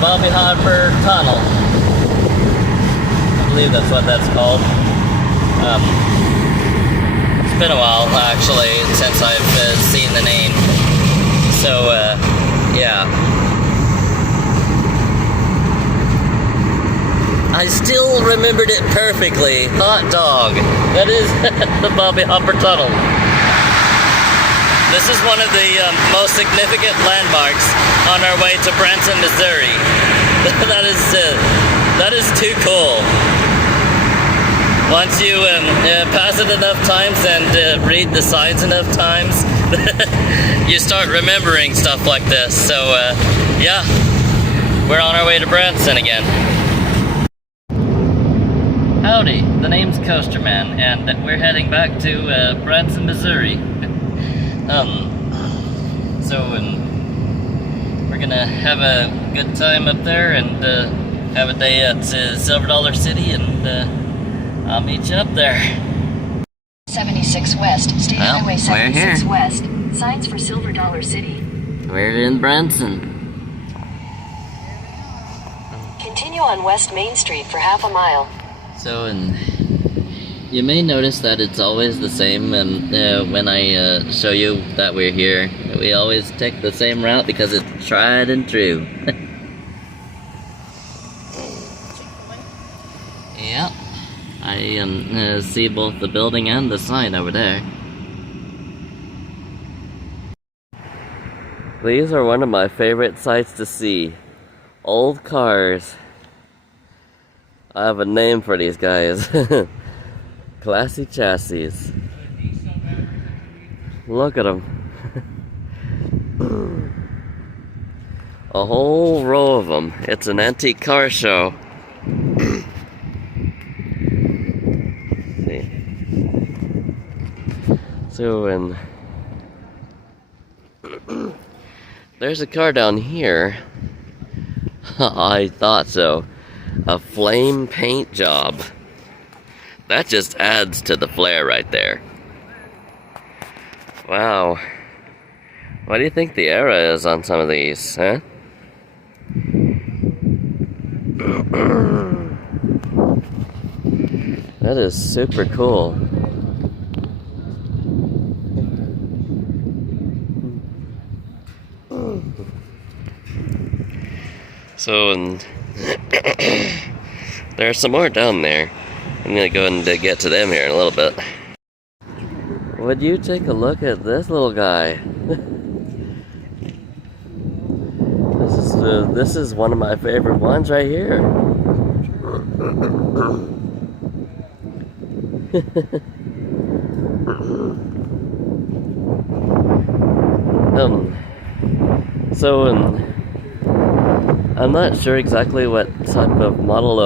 Bobby Harper Tunnel. I believe that's what that's called. It's been a while, actually, since I've seen the name. So, yeah. I still remembered it perfectly. Hot dog. That is the Bobby Harper Tunnel. This is one of the most significant landmarks on our way to Branson, Missouri. That is too cool. Once you pass it enough times and read the signs enough times, you start remembering stuff like this. So, yeah, we're on our way to Branson again. Howdy, the name's Coaster Man, and we're heading back to Branson, Missouri. We're gonna have a good time up there and have a day at Silver Dollar City, and I'll meet you up there. 76 West, State Highway 76 West. Signs for Silver Dollar City. We're in Branson. Continue on West Main Street for half a mile. So, you may notice that it's always the same when I show you that we're here. We always take the same route because it's tried and true. Yep. I see both the building and the sign over there. These are one of my favorite sights to see. Old cars. I have a name for these guys. Classy chassis. Look at them. A whole row of them. It's an antique car show. See. So, there's a car down here. I thought so. A flame paint job. That just adds to the flair right there. Wow. What do you think the era is on some of these, huh? That is super cool. So, there's some more down there. I'm gonna go and get to them here in a little bit. Would you take a look at this little guy? This is one of my favorite ones right here. I'm not sure exactly what type of model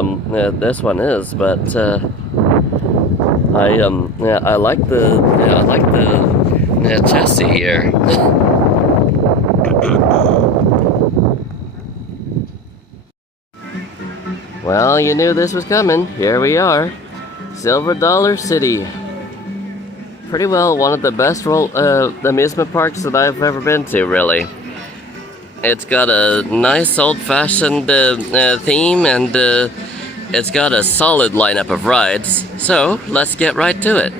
this one is, but I like the chassis here. Well, you knew this was coming. Here we are, Silver Dollar City. Pretty well one of the best amusement parks that I've ever been to, really. It's got a nice old-fashioned theme, and it's got a solid lineup of rides. So, let's get right to it.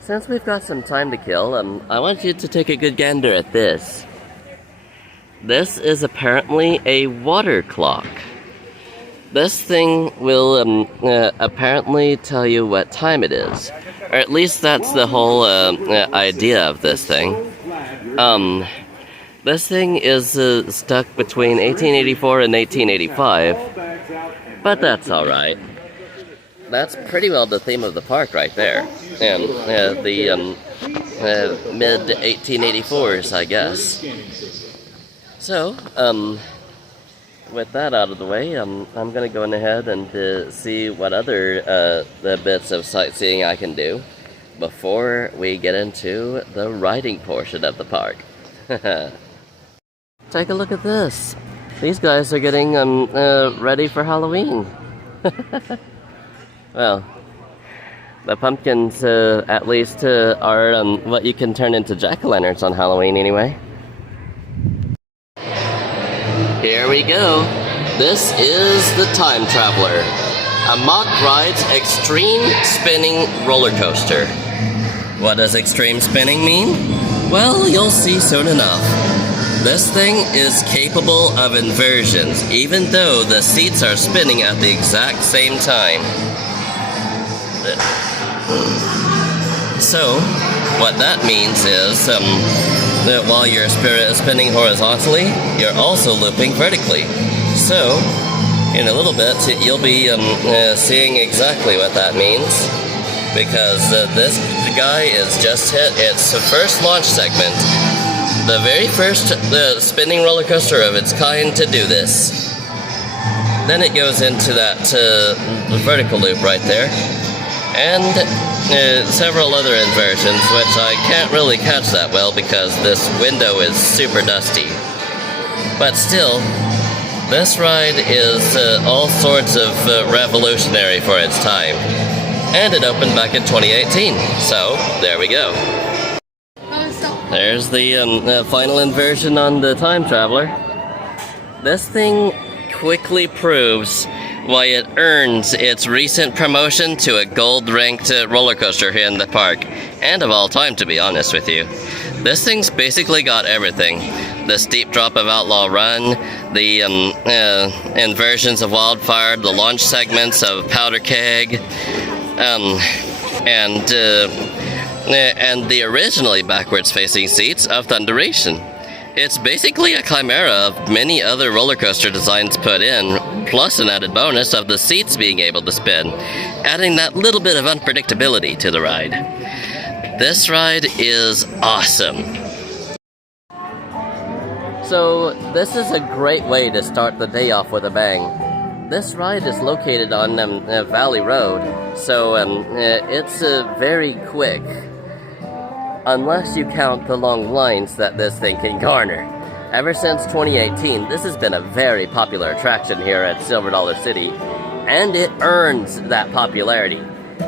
Since we've got some time to kill, I want you to take a good gander at this. This is apparently a water clock. This thing will apparently tell you what time it is. Or at least that's the whole idea of this thing. This thing is stuck between 1884 and 1885, but that's alright. That's pretty well the theme of the park right there. And the mid-1884s, I guess. So, with that out of the way, I'm going to go ahead and see what other the bits of sightseeing I can do before we get into the riding portion of the park. Take a look at this. These guys are getting ready for Halloween. Well, the pumpkins at least are what you can turn into jack-o'-lanterns on Halloween anyway. here we go. This is the Time Traveler, a Mock Rides Extreme Spinning Roller Coaster. What does extreme spinning mean? Well, you'll see soon enough. This thing is capable of inversions, even though the seats are spinning at the exact same time. So, what that means is that while you're spinning horizontally, you're also looping vertically. So, in a little bit, you'll be seeing exactly what that means, because this guy is just hit its first launch segment. The very first spinning roller coaster of its kind to do this. Then it goes into that vertical loop right there, and several other inversions, which I can't really catch that well because this window is super dusty. But still, this ride is all sorts of revolutionary for its time. And it opened back in 2018, so there we go. There's the final inversion on the Time Traveler. This thing quickly proves why it earns its recent promotion to a gold-ranked roller coaster here in the park, and of all time, to be honest with you. This thing's basically got everything. The steep drop of Outlaw Run, the inversions of Wildfire, the launch segments of Powder Keg, and the originally backwards-facing seats of Thunderation. It's basically a chimera of many other roller coaster designs put in, plus an added bonus of the seats being able to spin, adding that little bit of unpredictability to the ride. This ride is awesome. So, this is a great way to start the day off with a bang. This ride is located on Valley Road, so it's very quick. Unless you count the long lines that this thing can garner. Ever since 2018, this has been a very popular attraction here at Silver Dollar City, and it earns that popularity.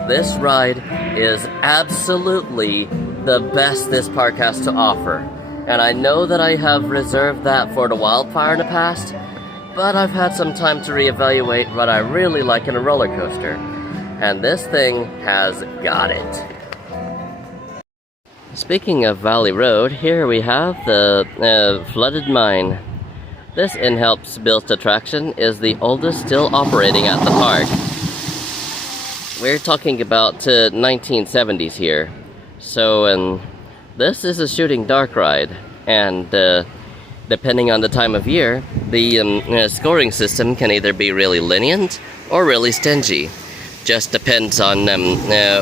This ride is absolutely the best this park has to offer, and I know that I have reserved that for the Wildfire in the past, but I've had some time to reevaluate what I really like in a roller coaster, and this thing has got it. Speaking of Valley Road, here we have the Flooded Mine. This in-house built attraction is the oldest still operating at the park. We're talking about 1970s here. So this is a shooting dark ride, and depending on the time of year, the scoring system can either be really lenient or really stingy. Just depends on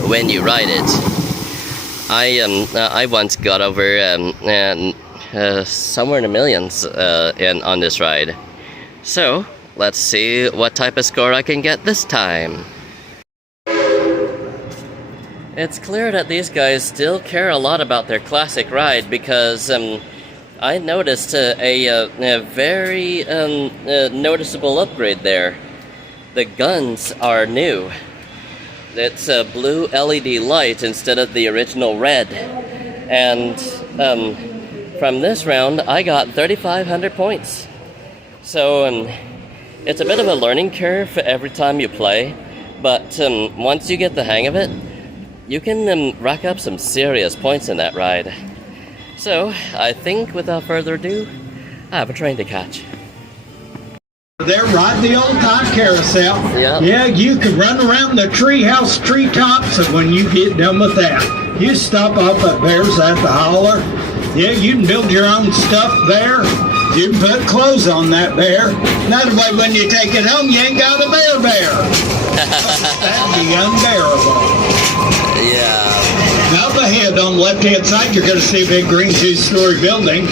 when you ride it. I once got over somewhere in the millions on this ride. So, let's see what type of score I can get this time. It's clear that these guys still care a lot about their classic ride, because I noticed a very noticeable upgrade there. The guns are new. It's a blue LED light instead of the original red. And from this round, I got 3,500 points. So it's a bit of a learning curve for every time you play, but once you get the hang of it, you can rack up some serious points in that ride. So I think without further ado, I have a train to catch. They're riding the old time carousel. Yep. Yeah, you can run around the treehouse treetops, and when you get done with that, you stop up at Bears at the Holler. Yeah, you can build your own stuff there. You can put clothes on that bear. That way, when you take it home, you ain't got a bear. That'd be unbearable. Yeah. Now up ahead on the left-hand side, you're going to see a big green two-story building.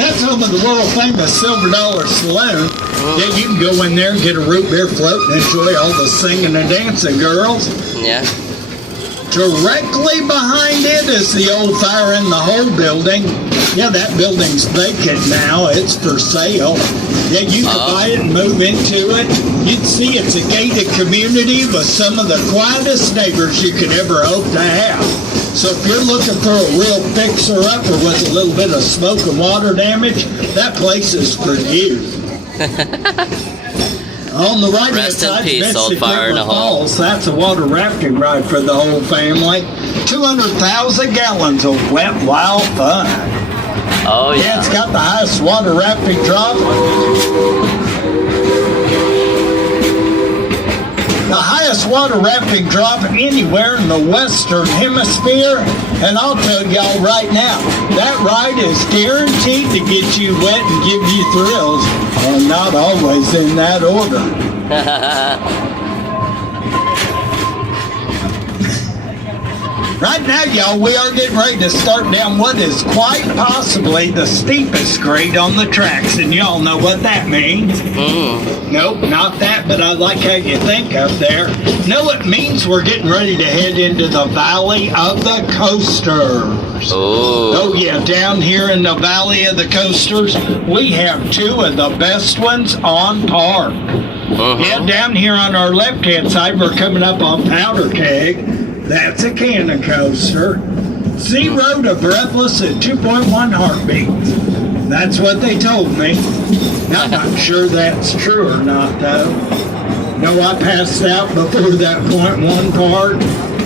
That's home of the world-famous Silver Dollar Saloon. Yeah, you can go in there and get a root beer float and enjoy all the singing and dancing, girls. Yeah. Directly behind it is the old fire in the hole building. Yeah, that building's vacant now. It's for sale. Yeah, you could buy it and move into it. You'd see it's a gated community with some of the quietest neighbors you could ever hope to have. So if you're looking for a real fixer-upper with a little bit of smoke and water damage, that place is for you. On the right-hand side, Falls. That's a water rafting ride for the whole family. 200,000 gallons of wet, wild fun. Oh, yeah. Yeah, it's got the highest water rafting drop. The highest water rafting drop anywhere in the Western Hemisphere. And I'll tell y'all right now, that ride is guaranteed to get you wet and give you thrills. Well, not always in that order. Right now, y'all, we are getting ready to start down what is quite possibly the steepest grade on the tracks, and y'all know what that means. Nope, not that, but I like how you think up there. No, it means we're getting ready to head into the Valley of the Coasters. Oh, yeah, down here in the Valley of the Coasters, we have two of the best ones on park. Yeah, down here on our left-hand side, we're coming up on Powder Keg. That's a cannon coaster. 0 to breathless at 2.1 heartbeats. That's what they told me. I'm not sure that's true or not, though. No, I passed out before that 0.1 part.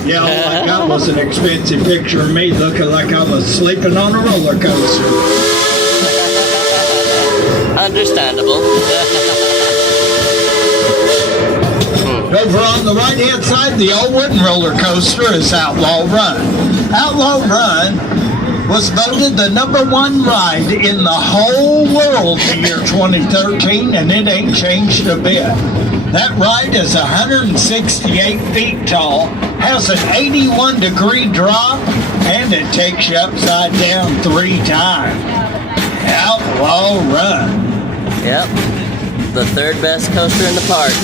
Yeah, all I got was an expensive picture of me looking like I was sleeping on a roller coaster. Understandable. Over on the right-hand side, the old wooden roller coaster is Outlaw Run. Outlaw Run was voted the #1 ride in the whole world in year 2013, and it ain't changed a bit. That ride is 168 feet tall, has an 81-degree drop, and it takes you upside down 3 times. Outlaw Run. Yep. The third best coaster in the park.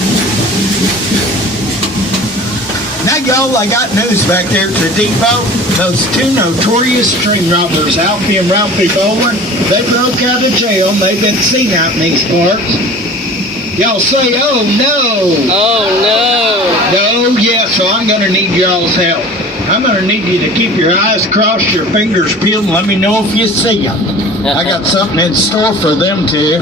Now, y'all, I got news back there at the depot. Those two notorious train robbers, Alfie and Ralphie Bowen, they broke out of jail and they've been seen out in these parks. Y'all say, oh no! Oh no! No, yeah, so I'm going to need y'all's help. I'm going to need you to keep your eyes crossed, your fingers peeled, and let me know if you see them. I got something in store for them too.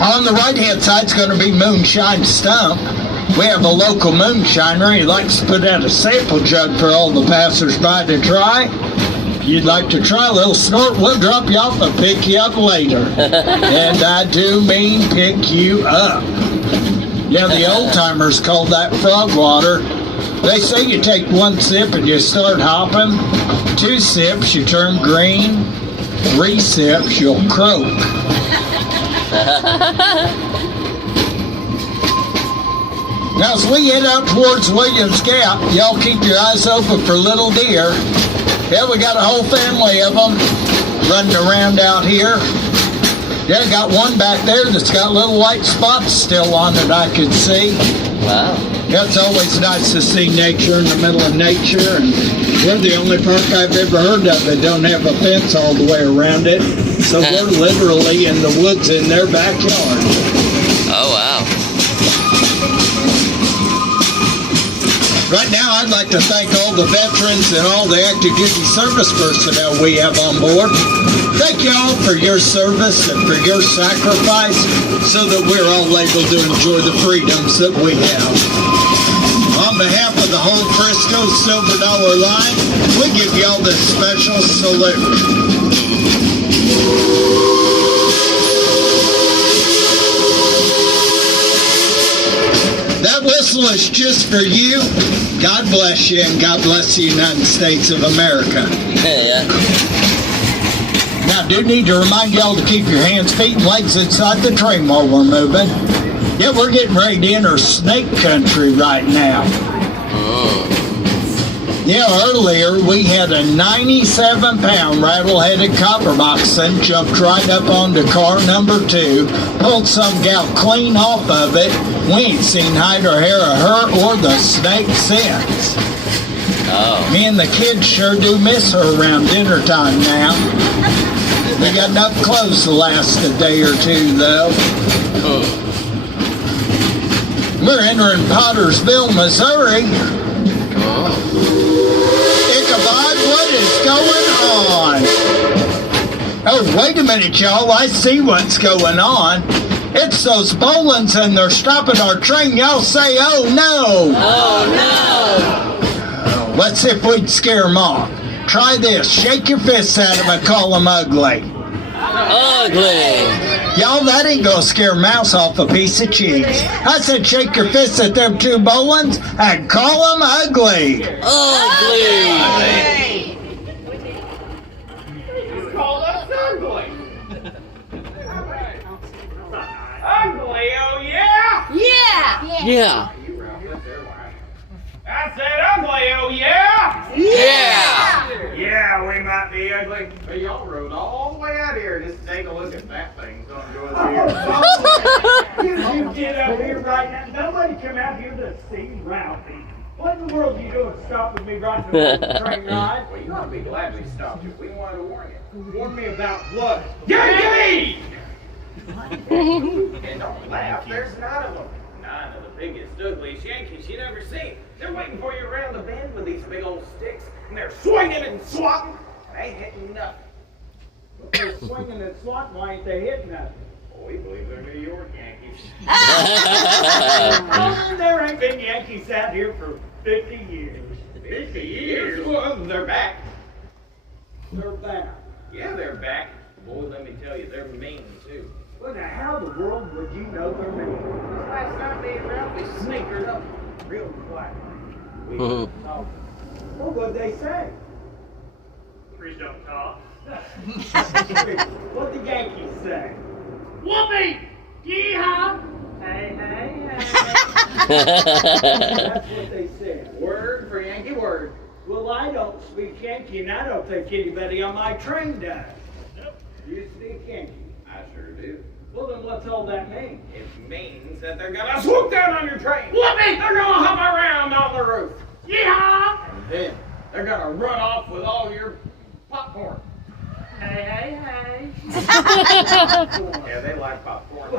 On the right-hand side is going to be Moonshine Stump. We have a local moonshiner. He likes to put out a sample jug for all the passers-by to try. If you'd like to try a little snort, we'll drop you off and pick you up later. And I do mean pick you up. Yeah, the old-timers call that frog water. They say you take 1 sip and you start hopping. 2 sips, you turn green. 3 sips, you'll croak. Now, as we head out towards Williams Gap, y'all keep your eyes open for little deer. Yeah, we got a whole family of them running around out here. Yeah, got one back there that's got little white spots still on it, I can see. Wow. Yeah, it's always nice to see nature in the middle of nature, and we're the only park I've ever heard of that don't have a fence all the way around it. So we're literally in the woods in their backyard. Oh, wow. Right now, I'd like to thank all the veterans and all the active duty service personnel we have on board. Thank you all for your service and for your sacrifice so that we're all able to enjoy the freedoms that we have. On behalf of the whole Frisco Silver Dollar line, we give y'all this special salute. That whistle is just for you. God bless you, and God bless the United States of America. Yeah. Now, I do need to remind y'all to keep your hands, feet, and legs inside the train while we're moving. Yeah, we're getting ready to enter snake country right now. Yeah, earlier we had a 97-pound rattle-headed copper moccasin jumped right up onto car number 2, pulled some gal clean off of it. We ain't seen hide or hair of her or the snake since. Oh. Me and the kids sure do miss her around dinner time now. We got enough clothes to last a day or two, though. We're entering Pottersville, Missouri. Ichabod, what is going on? Oh, wait a minute, y'all. I see what's going on. It's those Bolins and they're stopping our train. Y'all say, oh no. Oh no. Let's see if we can scare them off. Try this. Shake your fists at them and call them ugly. Ugly. Y'all, that ain't gonna scare mouse off a piece of cheese. I said shake your fists at them 2 Bolins and call them ugly. Ugly. Call us ugly. Ugly, oh yeah? Yeah. I said ugly, oh yeah? Yeah. Yeah, we might be ugly, but y'all rode all the way out here just to take a look at that thing. So you get up here right now. Nobody come out here to see Ralphie. What in the world are you doing stopping me right in the middle of the train ride? Well, you ought to be glad we stopped you. We wanted to warn you. Warn me about what? Yankee! And don't laugh, there's 9 of them. 9 of the biggest, ugliest Yankees you'd ever seen. They're waiting for you around the bend with these big old sticks, and they're swinging and swatting. They ain't hitting nothing. If they're swinging and swatting, why ain't they hitting nothing? Oh, we believe they're New York Yankees. There ain't been Yankees out here for 50 years. 50 years? Well, they're back. They're back. Yeah, they're back. Boy, let me tell you, they're mean, too. Well, now, how in the world would you know they're mean? Last time they around, they snickered up real quiet. Well, what'd they say? Please don't talk. What'd the Yankees say? Whoopee! Yeehaw! Hey, hey, hey. That's what they said. Word for Yankee word. Well, I don't speak Yankee, and I don't think anybody on my train does. Nope. You speak Yankee? I sure do. Well, then what's all that mean? It means that they're gonna swoop down on your train. Whoopee! They're gonna hop around on the roof. Yeehaw! And then they're gonna run off with all your popcorn. Hey, hey, hey. Yeah, they like popcorn.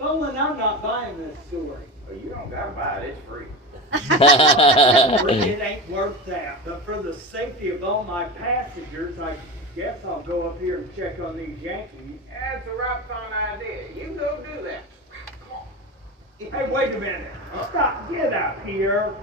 Well, then I'm not buying this story. Well, you don't gotta buy it. It's free. It ain't worth that. But for the safety of all my passengers, I guess I'll go up here and check on these Yankees. That's a right fine idea. You go do that. Come on. Hey, wait a minute. Stop. Get up here.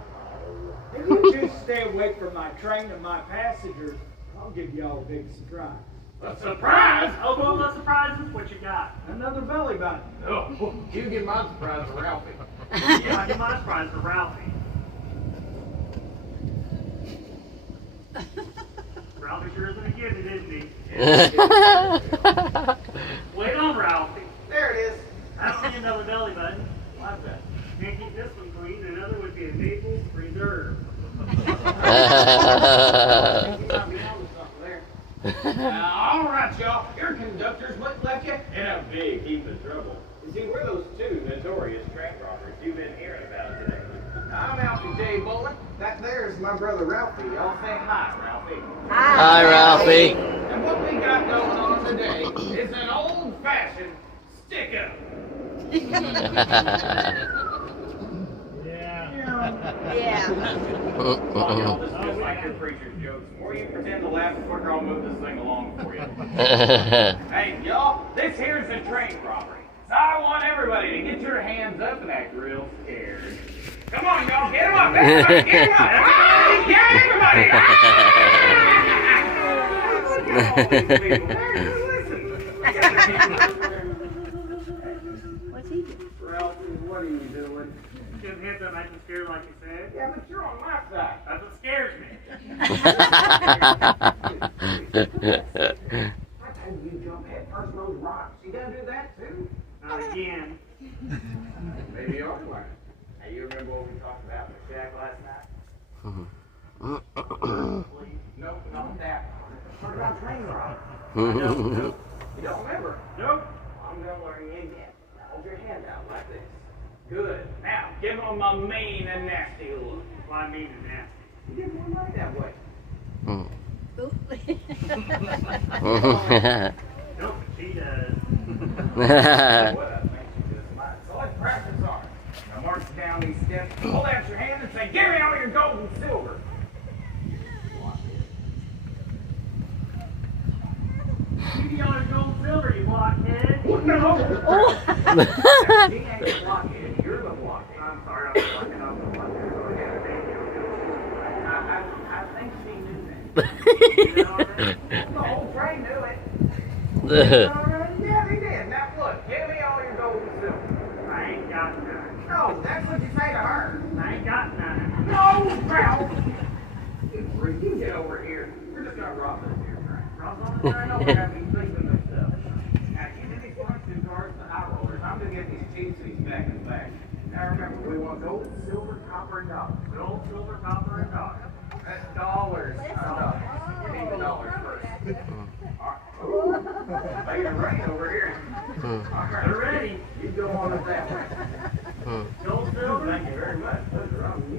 If you two stay away from my train and my passengers, I'll give you all a big surprise. A surprise? Oh, well, what surprises? What you got? Another belly button. No. You give my surprise to Ralphie. Yeah, I give my surprise to Ralphie. Ralphie sure isn't getting it, isn't he? Wait on Ralphie. There it is. I don't need another belly button. Why's that? Can't keep this one clean. Another would be a Naples Reserve. All right, y'all. Your conductors wouldn't let you in a big heap of trouble. You see, we're those 2 notorious train robbers you've been hearing about today. I'm Alfie J. Bullen. That there's my brother Ralphie. Y'all say hi, Ralphie. Hi, Ralphie. And what we got going on today is an old-fashioned stick-up. Yeah. Y'all, this is just like your preacher's jokes. The more you pretend to laugh, the quicker I'll move this thing along for you. Hey, y'all, this here's a train robbery. So I want everybody to get your hands up and act real scared. Come on, y'all, get them up, everybody, get them up. Yeah, everybody. What's he doing? Ralphie, what are you doing? Getting hit that makes me scared like you said. Yeah, but you're on my side. That's what scares me. I told you jump head first on those rocks. You gotta do that too? Not again. Maybe you are learning. Hey, you remember what we talked about in the shack last night? Nope, not that. What about train ride? You don't remember? Nope. I'm gonna learn you again. Hold your hand out like this. Good. Now, give them a mean and nasty look. Why mean and nasty? You didn't want to like that way. Nope, she does. What up, makes you just smile. So let's practice hard. Now march down these steps, hold out your hand and say, give me all your gold and silver. Give me all your gold and silver, you blockhead. No! He ain't the blockhead, you're the blockhead. I'm sorry, I'm blocking off the blockhead. I think she knew that. You know what I mean? The whole train knew it. Yeah, they did. Now look, give me all your gold and silver. I ain't got none. No, that's what you say to her. I ain't got none. No, Ralph! You get over here. We're just gonna rob this here train. Rob on the train? No, we're gonna be sleeping this stuff. Now, give me these front two cars, the high rollers. I'm gonna get these cheap seats back in the back. Now remember, we want gold, silver, copper, and dollars. Gold, silver, copper, and dollars. That's dollars. Give me the dollars first. Making it rain over here. They're ready. You go on with that way. Gold, silver. Thank you very much.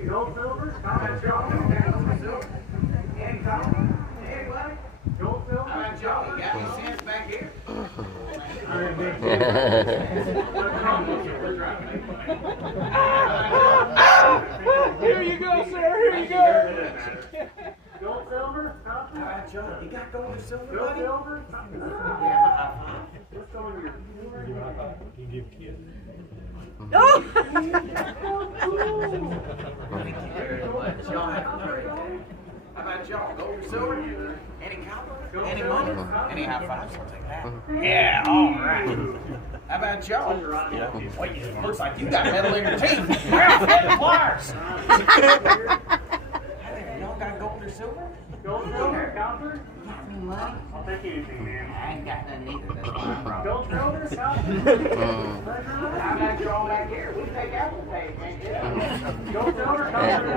Gold, silver, copper, How about y'all? Any copper? Anybody? gold, silver. How about y'all? You got any cents back here? Here you go, sir. Here you go. Gold, silver, copper. How about y'all? You got gold and silver, Gold, buddy? silver. What's on your How about y'all? Gold and silver? Any copper? Any money? Any high fives? I'll take that. Yeah, all right. How about y'all? Wait, it looks like you got metal in your teeth. Well, hit the pliers. Y'all got gold or silver? gold, silver, copper? Got any money? I'll take anything, man. I ain't got none either. That's my problem. Gold, silver, copper. How about y'all back here? We take Apple Pay, man. Gold, silver, copper.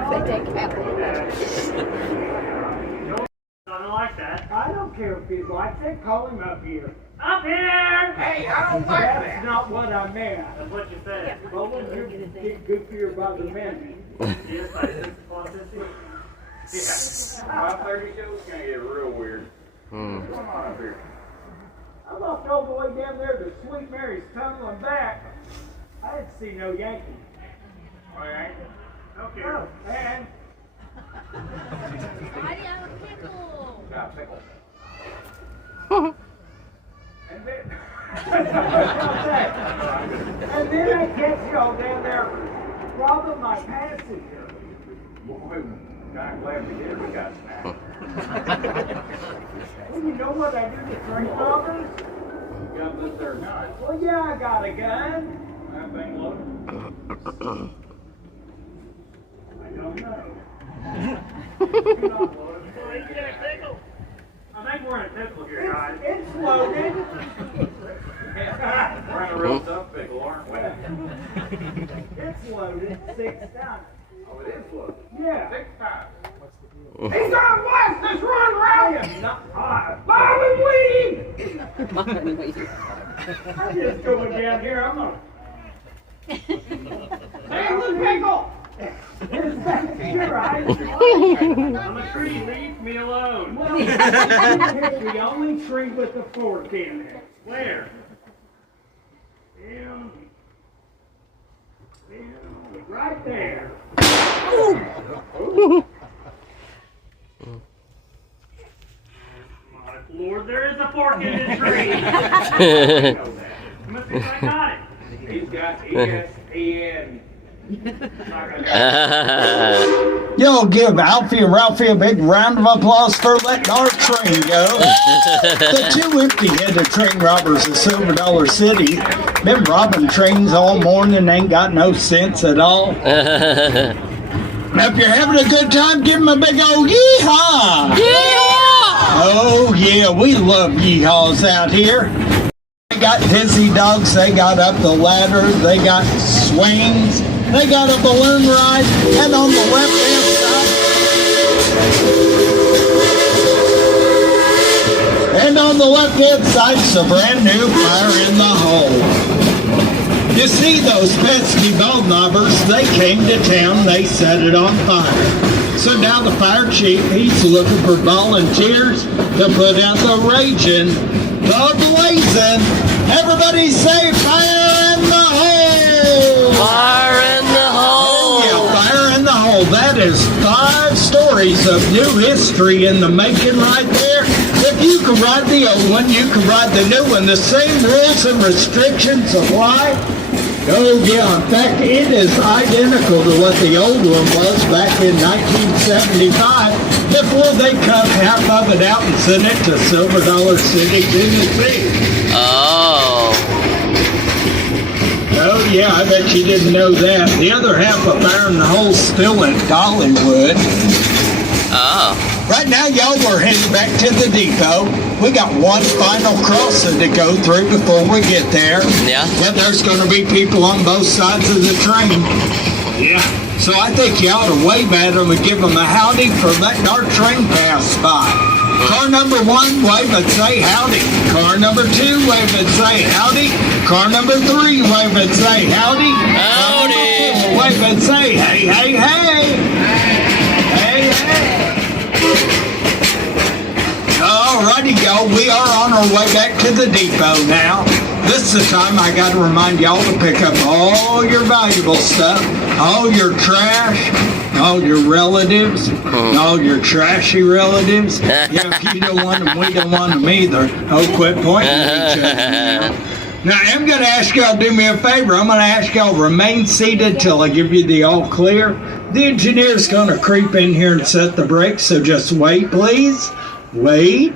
I don't like that. I don't care if he likes it. Call him up here. Up here! Hey, I don't like That's that. not what I meant. That's what you said. Well, when you get goofier by the minute. Yes, I did. Plus, this Yeah. 5:30 show's gonna get real weird. What's going on up here? I walked all the way down there to Sweet Mary's Tunnel and back. I didn't see no Yankee. Oh, yeah? Okay. Oh, and Got a pickle. and then and then I catch y'all down there robbing my passenger. Boy, I'm glad we did. We got snapped. Well, you know what I do to train robbers? You got this there gun. Well, yeah, I got a gun. That thing loaded. I don't know. I think we're in a pickle here, guys. It's loaded. We're in a real tough pickle, aren't we? It's loaded 6 times. Oh, it is loaded. Yeah. 6 times. He's gonna blast this run, Ralph! Bobby Weed! I'm just going down here. I'm gonna. Hey, the pickle! It's back here, right? I'm a tree, leave me alone. Well, here's the only tree with a fork in it. Where? Right there. My Lord, there is a fork in this tree. You must think I got it. He's got ESPN. Yo, give Alfie and Ralphie a big round of applause for letting our train go. The two empty-headed train robbers of Silver Dollar City been robbing trains all morning, ain't got no sense at all. Now, if you're having a good time, give them a big old yeehaw! Yeah! Oh, yeah, we love yeehaws out here. They got dizzy dogs, they got up the ladder, they got swings, they got a balloon ride, and on the left-hand side, And on the left-hand side is a brand new fire in the hole. You see those pesky bell knobbers, they came to town, they set it on fire. So now the fire chief, he's looking for volunteers to put out the raging, the blazing. Everybody say fire in the hole! Fire in the hole! Yeah, fire in the hole. That is 5 stories of new history in the making right there. If you can ride the old one, you can ride the new one. The same rules and restrictions apply. Oh yeah, in fact, it is identical to what the old one was back in 1975 before they cut half of it out and sent it to Silver Dollar City, Tennessee. Oh. Oh yeah, I bet you didn't know that. The other half of Fire in the Hole still in Dollywood. Oh. Right now, y'all, we're heading back to the depot. We got one final crossing to go through before we get there. Yeah. But there's going to be people on both sides of the train. Yeah. So I think you ought to wave at them and give them a howdy for letting our train pass by. Car number 1, wave and say howdy. Car number 2, wave and say howdy. Car number 3, wave and say howdy. Howdy. Wave and say hey, hey, hey. Hey, hey. Alrighty, y'all, we are on our way back to the depot now. This is the time I got to remind y'all to pick up all your valuable stuff, all your trash, all your relatives, all your trashy relatives. Yeah, if you don't want them, we don't want them either. Oh, quit pointing at each other. Now, I'm going to ask y'all to do me a favor. I'm going to ask y'all to remain seated till I give you the all clear. The engineer's going to creep in here and set the brakes, so just wait, please. Wait.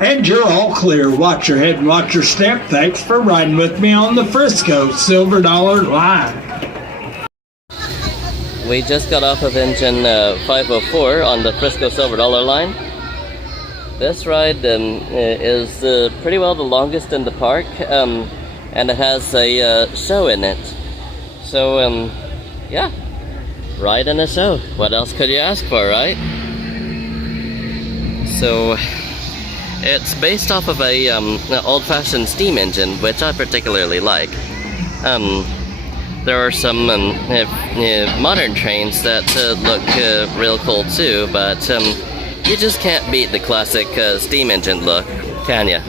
And you're all clear. Watch your head and watch your step. Thanks for riding with me on the Frisco Silver Dollar Line. We just got off of engine 504 on the Frisco Silver Dollar Line. This ride is pretty well the longest in the park, and it has a show in it. So, yeah, ride in a show. What else could you ask for, right? So, it's based off of a old-fashioned steam engine, which I particularly like. There are some modern trains that look real cool too, but you just can't beat the classic steam engine look, can ya?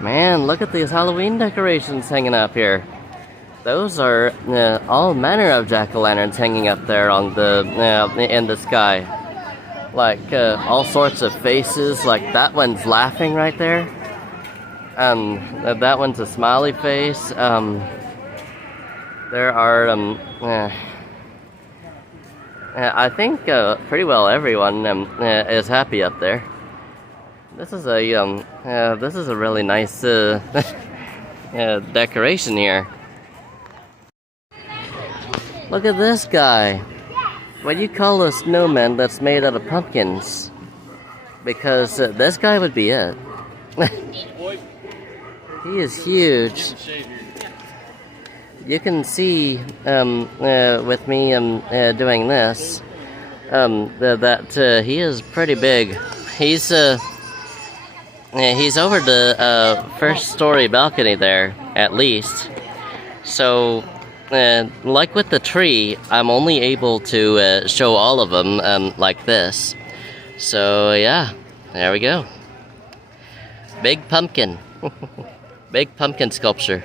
Man, look at these Halloween decorations hanging up here. Those are all manner of jack-o'-lanterns hanging up there on the in the sky. Like all sorts of faces. Like that one's laughing right there. That one's a smiley face. There are I think pretty well everyone is happy up there. This is a really nice decoration here. Look at this guy. What do you call a snowman that's made out of pumpkins? Because this guy would be it. He is huge. You can see with me doing this that he is pretty big. He's over the first story balcony there, at least. So, like with the tree, I'm only able to show all of them like this. So yeah, there we go. Big pumpkin. Big pumpkin sculpture.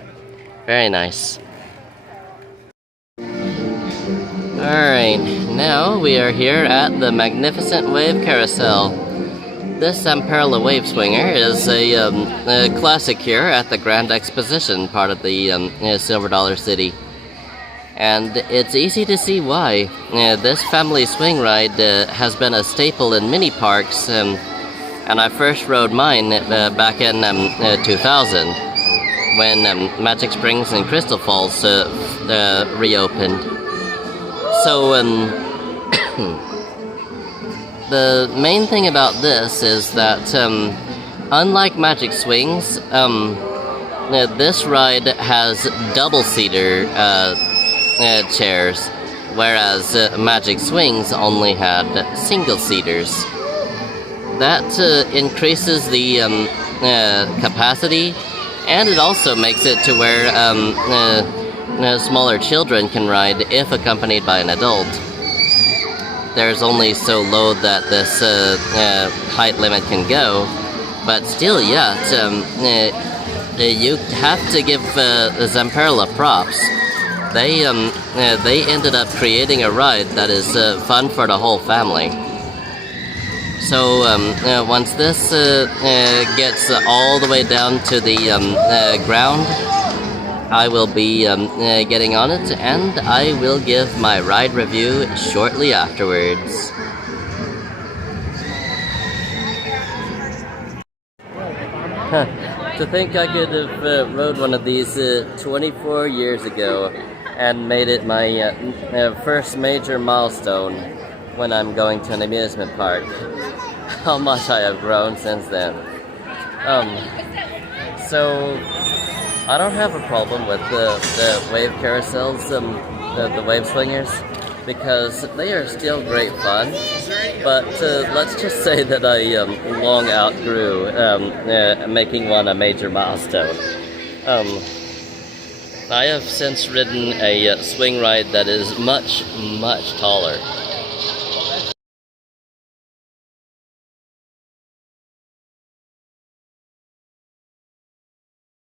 Very nice. Alright, now we are here at the Magnificent Wave Carousel. This unparalleled wave swinger is a classic here at the Grand Exposition, part of the Silver Dollar City. And it's easy to see why. This family swing ride has been a staple in many parks, and I first rode mine back in 2000 when Magic Springs and Crystal Falls reopened. So the main thing about this is that unlike Magic Swings, this ride has double-seater chairs, whereas Magic Swings only had single-seaters. That increases the capacity, and it also makes it to where smaller children can ride if accompanied by an adult. There's only so low that this height limit can go, but still, yeah, you have to give Zamperla props. They ended up creating a ride that is fun for the whole family. So once this gets all the way down to the ground, I will be getting on it, and I will give my ride review shortly afterwards. To think I could have rode one of these 24 years ago and made it my first major milestone when I'm going to an amusement park. How much I have grown since then. So I don't have a problem with the wave carousels, the wave swingers, because they are still great fun. But let's just say that I long outgrew making one a major milestone. I have since ridden a swing ride that is much, much taller.